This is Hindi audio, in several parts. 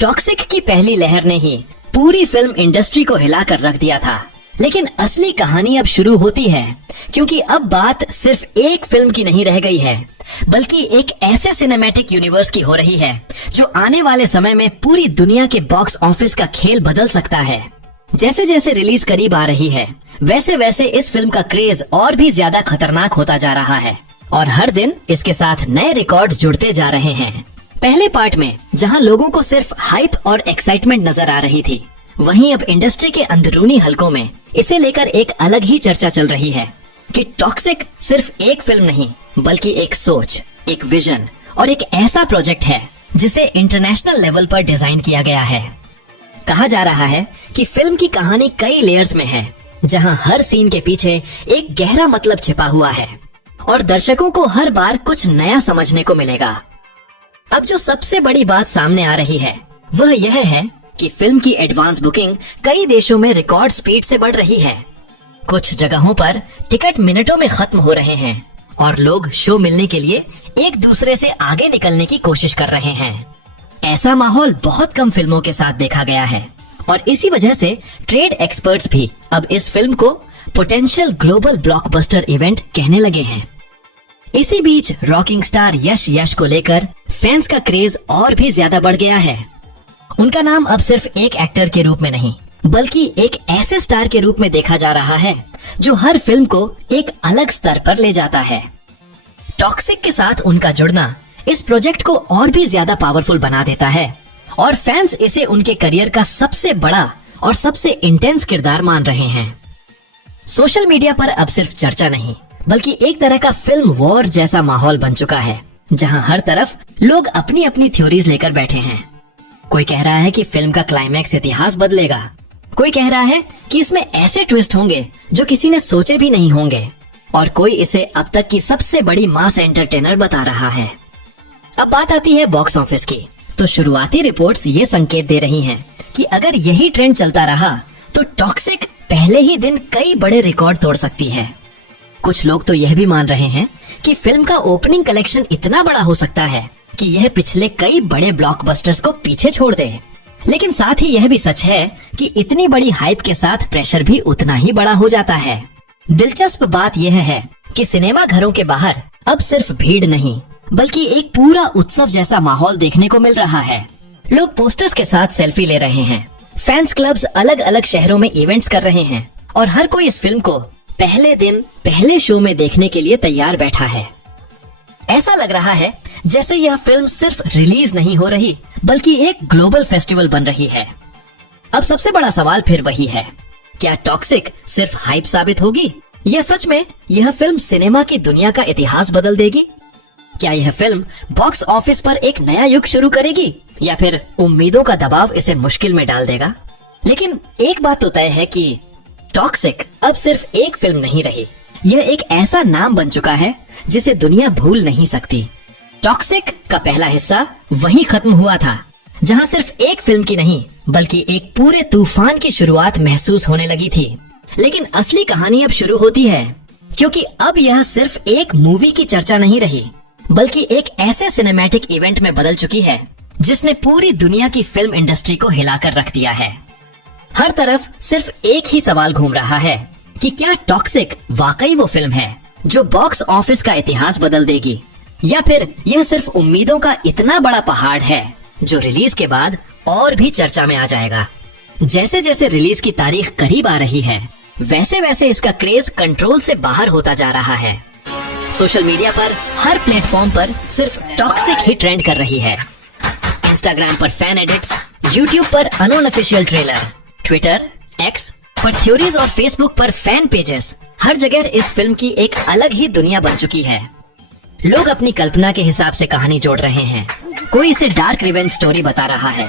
टॉक्सिक की पहली लहर ने ही पूरी फिल्म इंडस्ट्री को हिलाकर रख दिया था। लेकिन असली कहानी अब शुरू होती है, क्योंकि अब बात सिर्फ एक फिल्म की नहीं रह गई है, बल्कि एक ऐसे सिनेमैटिक यूनिवर्स की हो रही है जो आने वाले समय में पूरी दुनिया के बॉक्स ऑफिस का खेल बदल सकता है। जैसे जैसे रिलीज करीब आ रही है, वैसे वैसे इस फिल्म का क्रेज और भी ज्यादा खतरनाक होता जा रहा है और हर दिन इसके साथ नए रिकॉर्ड जुड़ते जा रहे हैं। पहले पार्ट में जहां लोगों को सिर्फ हाइप और एक्साइटमेंट नजर आ रही थी, वहीं अब इंडस्ट्री के अंदरूनी हलकों में इसे लेकर एक अलग ही चर्चा चल रही है कि टॉक्सिक सिर्फ एक फिल्म नहीं, बल्कि एक सोच, एक विजन और एक ऐसा प्रोजेक्ट है जिसे इंटरनेशनल लेवल पर डिजाइन किया गया है। कहा जा रहा है कि फिल्म की कहानी कई लेयर्स में है, जहां हर सीन के पीछे एक गहरा मतलब छिपा हुआ है और दर्शकों को हर बार कुछ नया समझने को मिलेगा। अब जो सबसे बड़ी बात सामने आ रही है वह यह है कि फिल्म की एडवांस बुकिंग कई देशों में रिकॉर्ड स्पीड से बढ़ रही है। कुछ जगहों पर टिकट मिनटों में खत्म हो रहे हैं और लोग शो मिलने के लिए एक दूसरे से आगे निकलने की कोशिश कर रहे हैं। ऐसा माहौल बहुत कम फिल्मों के साथ देखा गया है और इसी वजह से ट्रेड एक्सपर्ट्स भी अब इस फिल्म को पोटेंशियल ग्लोबल ब्लॉकबस्टर इवेंट कहने लगे हैं। इसी बीच रॉकिंग स्टार यश को लेकर फैंस का क्रेज और भी ज्यादा बढ़ गया है। उनका नाम अब सिर्फ एक एक्टर के रूप में नहीं, बल्कि एक ऐसे स्टार के रूप में देखा जा रहा है जो हर फिल्म को एक अलग स्तर पर ले जाता है। टॉक्सिक के साथ उनका जुड़ना इस प्रोजेक्ट को और भी ज्यादा पावरफुल बना देता है और फैंस इसे उनके करियर का सबसे बड़ा और सबसे इंटेंस किरदार मान रहे हैं। सोशल मीडिया पर अब सिर्फ चर्चा नहीं, बल्कि एक तरह का फिल्म वॉर जैसा माहौल बन चुका है, जहां हर तरफ लोग अपनी अपनी थ्योरीज लेकर बैठे हैं। कोई कह रहा है कि फिल्म का क्लाइमैक्स इतिहास बदलेगा, कोई कह रहा है कि इसमें ऐसे ट्विस्ट होंगे जो किसी ने सोचे भी नहीं होंगे, और कोई इसे अब तक की सबसे बड़ी मास एंटरटेनर बता रहा है। अब बात आती है बॉक्स ऑफिस की, तो शुरुआती रिपोर्ट्स ये संकेत दे रही हैं कि अगर यही ट्रेंड चलता रहा तो टॉक्सिक पहले ही दिन कई बड़े रिकॉर्ड तोड़ सकती है। कुछ लोग तो यह भी मान रहे हैं कि फिल्म का ओपनिंग कलेक्शन इतना बड़ा हो सकता है कि यह पिछले कई बड़े ब्लॉकबस्टर्स को पीछे छोड़ दे। लेकिन साथ ही यह भी सच है कि इतनी बड़ी हाइप के साथ प्रेशर भी उतना ही बड़ा हो जाता है। दिलचस्प बात यह है कि सिनेमा घरों के बाहर अब सिर्फ भीड़ नहीं, बल्कि एक पूरा उत्सव जैसा माहौल देखने को मिल रहा है। लोग पोस्टर्स के साथ सेल्फी ले रहे हैं, फैंस क्लब्स अलग अलग शहरों में इवेंट्स कर रहे हैं और हर कोई इस फिल्म को पहले दिन पहले शो में देखने के लिए तैयार बैठा है। ऐसा लग रहा है जैसे यह फिल्म सिर्फ रिलीज नहीं हो रही, बल्कि एक ग्लोबल फेस्टिवल बन रही है। अब सबसे बड़ा सवाल फिर वही है, क्या टॉक्सिक सिर्फ हाइप साबित होगी या सच में यह फिल्म सिनेमा की दुनिया का इतिहास बदल देगी? क्या यह फिल्म बॉक्स ऑफिस पर एक नया युग शुरू करेगी या फिर उम्मीदों का दबाव इसे मुश्किल में डाल देगा? लेकिन एक बात तो तय है कि टॉक्सिक अब सिर्फ एक फिल्म नहीं रही, यह एक ऐसा नाम बन चुका है जिसे दुनिया भूल नहीं सकती। टॉक्सिक का पहला हिस्सा वहीं खत्म हुआ था, जहां सिर्फ एक फिल्म की नहीं, बल्कि एक पूरे तूफान की शुरुआत महसूस होने लगी थी। लेकिन असली कहानी अब शुरू होती है, क्योंकि अब यह सिर्फ एक मूवी की चर्चा नहीं रही, बल्कि एक ऐसे सिनेमैटिक इवेंट में बदल चुकी है जिसने पूरी दुनिया की फिल्म इंडस्ट्री को हिलाकर रख दिया है। हर तरफ सिर्फ एक ही सवाल घूम रहा है कि क्या टॉक्सिक वाकई वो फिल्म है जो बॉक्स ऑफिस का इतिहास बदल देगी, या फिर यह सिर्फ उम्मीदों का इतना बड़ा पहाड़ है जो रिलीज के बाद और भी चर्चा में आ जाएगा। जैसे जैसे रिलीज की तारीख करीब आ रही है, वैसे वैसे इसका क्रेज कंट्रोल से बाहर होता जा रहा है। सोशल मीडिया पर हर प्लेटफॉर्म पर सिर्फ टॉक्सिक ही ट्रेंड कर रही है। इंस्टाग्राम पर फैन एडिट्स, यूट्यूब पर अनऑफिशियल ट्रेलर, ट्विटर, एक्स पर थ्योरीज और फेसबुक पर फैन पेजेस, हर जगह इस फिल्म की एक अलग ही दुनिया बन चुकी है। लोग अपनी कल्पना के हिसाब से कहानी जोड़ रहे हैं। कोई इसे डार्क रिवेंज स्टोरी बता रहा है,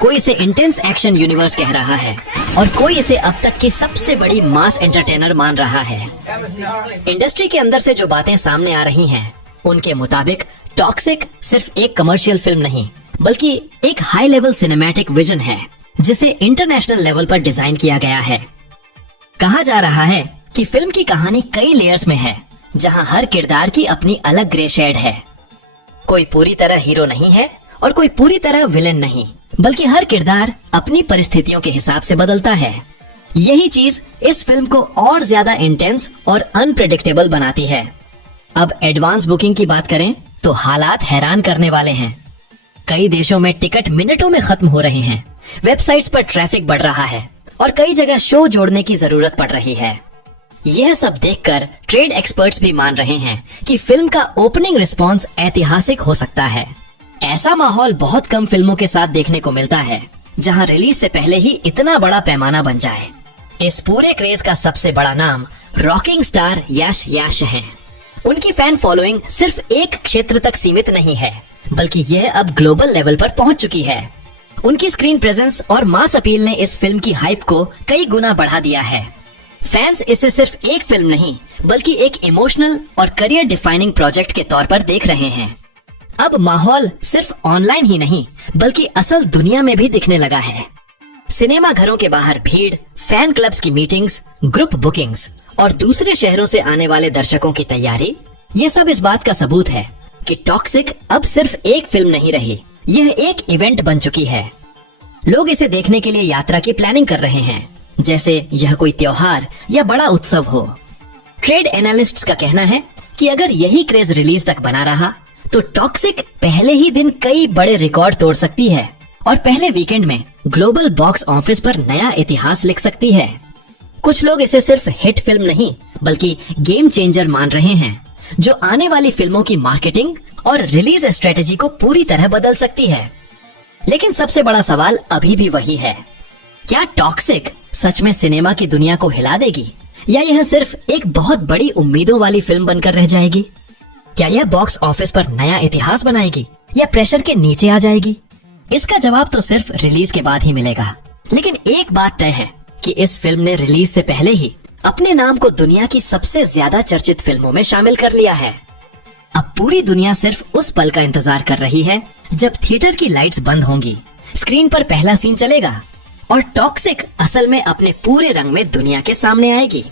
कोई इसे इंटेंस एक्शन यूनिवर्स कह रहा है और कोई इसे अब तक की सबसे बड़ी मास एंटरटेनर मान रहा है। इंडस्ट्री के अंदर से जो बातें सामने आ रही हैं, उनके मुताबिक टॉक्सिक सिर्फ एक कमर्शियल फिल्म नहीं, बल्कि एक हाई लेवल सिनेमैटिक विजन है जिसे इंटरनेशनल लेवल पर डिजाइन किया गया है। कहा जा रहा है कि फिल्म की कहानी कई लेयर्स में है, जहां हर किरदार की अपनी अलग ग्रे शेड है। कोई पूरी तरह हीरो नहीं है और कोई पूरी तरह विलेन नहीं, बल्कि हर किरदार अपनी परिस्थितियों के हिसाब से बदलता है। यही चीज इस फिल्म को और ज्यादा इंटेंस और अनप्रेडिक्टेबल बनाती है। अब एडवांस बुकिंग की बात करें तो हालात हैरान करने वाले हैं। कई देशों में टिकट मिनटों में खत्म हो रहे हैं, वेबसाइट्स पर ट्रैफिक बढ़ रहा है और कई जगह शो जोड़ने की जरूरत पड़ रही है। यह सब देखकर ट्रेड एक्सपर्ट्स भी मान रहे हैं कि फिल्म का ओपनिंग रिस्पॉन्स ऐतिहासिक हो सकता है। ऐसा माहौल बहुत कम फिल्मों के साथ देखने को मिलता है, जहां रिलीज से पहले ही इतना बड़ा पैमाना बन जाए। इस पूरे क्रेज का सबसे बड़ा नाम रॉकिंग स्टार यश यश हैं। उनकी फैन फॉलोइंग सिर्फ एक क्षेत्र तक सीमित नहीं है, बल्कि यह अब ग्लोबल लेवल पर पहुंच चुकी है। उनकी स्क्रीन प्रेजेंस और मास अपील ने इस फिल्म की हाइप को कई गुना बढ़ा दिया है। फैंस इसे सिर्फ एक फिल्म नहीं, बल्कि एक इमोशनल और करियर डिफाइनिंग प्रोजेक्ट के तौर पर देख रहे हैं। अब माहौल सिर्फ ऑनलाइन ही नहीं, बल्कि असल दुनिया में भी दिखने लगा है। सिनेमा घरों के बाहर भीड़, फैन क्लब्स की मीटिंग्स, ग्रुप बुकिंग्स और दूसरे शहरों से आने वाले दर्शकों की तैयारी, ये सब इस बात का सबूत है कि टॉक्सिक अब सिर्फ एक फिल्म नहीं रही, यह एक इवेंट बन चुकी है। लोग इसे देखने के लिए यात्रा की प्लानिंग कर रहे हैं, जैसे यह कोई त्योहार या बड़ा उत्सव हो। ट्रेड एनालिस्ट्स का कहना है कि अगर यही क्रेज रिलीज तक बना रहा तो टॉक्सिक पहले ही दिन कई बड़े रिकॉर्ड तोड़ सकती है और पहले वीकेंड में ग्लोबल बॉक्स ऑफिस पर नया इतिहास लिख सकती है। कुछ लोग इसे सिर्फ हिट फिल्म नहीं, बल्कि गेम चेंजर मान रहे हैं, जो आने वाली फिल्मों की मार्केटिंग और रिलीज स्ट्रेटेजी को पूरी तरह बदल सकती है। लेकिन सबसे बड़ा सवाल अभी भी वही है, क्या टॉक्सिक सच में सिनेमा की दुनिया को हिला देगी, या यह सिर्फ एक बहुत बड़ी उम्मीदों वाली फिल्म बनकर रह जाएगी? क्या यह बॉक्स ऑफिस पर नया इतिहास बनाएगी या प्रेशर के नीचे आ जाएगी? इसका जवाब तो सिर्फ रिलीज के बाद ही मिलेगा। लेकिन एक बात तय है कि इस फिल्म ने रिलीज से पहले ही अपने नाम को दुनिया की सबसे ज्यादा चर्चित फिल्मों में शामिल कर लिया है। अब पूरी दुनिया सिर्फ उस पल का इंतजार कर रही है जब थिएटर की लाइट्स बंद होंगी, स्क्रीन पर पहला सीन चलेगा और टॉक्सिक असल में अपने पूरे रंग में दुनिया के सामने आएगी।